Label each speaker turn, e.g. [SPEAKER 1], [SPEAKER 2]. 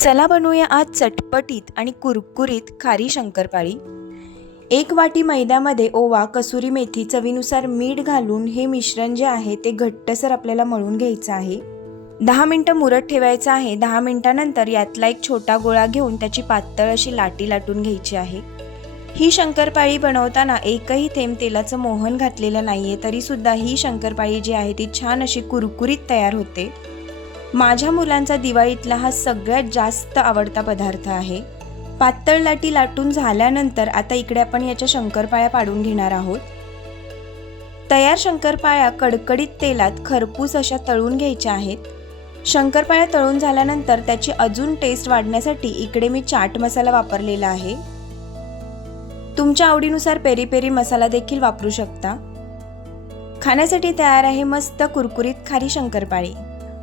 [SPEAKER 1] चला बनवूया आज चटपटीत आणि कुरकुरीत खारी शंकरपाळी. एक वाटी मैद्यामध्ये ओवा कसुरी मेथी चवीनुसार मीठ घालून हे मिश्रण जे आहे ते घट्टसर आपल्याला मळून घ्यायचं आहे. दहा मिनटं मुरत ठेवायचं आहे. दहा मिनटानंतर यातला एक छोटा गोळा घेऊन त्याची पातळ अशी लाटी लाटून घ्यायची आहे. ही शंकरपाळी बनवताना एकही थेंब तेलाचं मोहन घातलेलं नाहीये आहे तरीसुद्धा ही शंकरपाळी जी आहे ती छान अशी कुरकुरीत तयार होते. माझ्या मुलांचा दिवाळीतला हा सगळ्यात जास्त आवडता पदार्थ आहे. पातळ लाटी लाटून झाल्यानंतर आता इकडे आपण याच्या शंकरपाळ्या पाडून घेणार आहोत. तयार शंकरपाळ्या कडकडीत तेलात खरपूस अशा तळून घ्यायच्या आहेत. शंकरपाळ्या तळून झाल्यानंतर त्याची अजून टेस्ट वाढण्यासाठी इकडे मी चाट मसाला वापरलेला आहे. तुमच्या आवडीनुसार पेरी पेरी मसाला देखील वापरू शकता. खाण्यासाठी तयार आहे मस्त कुरकुरीत खारी शंकरपाळी.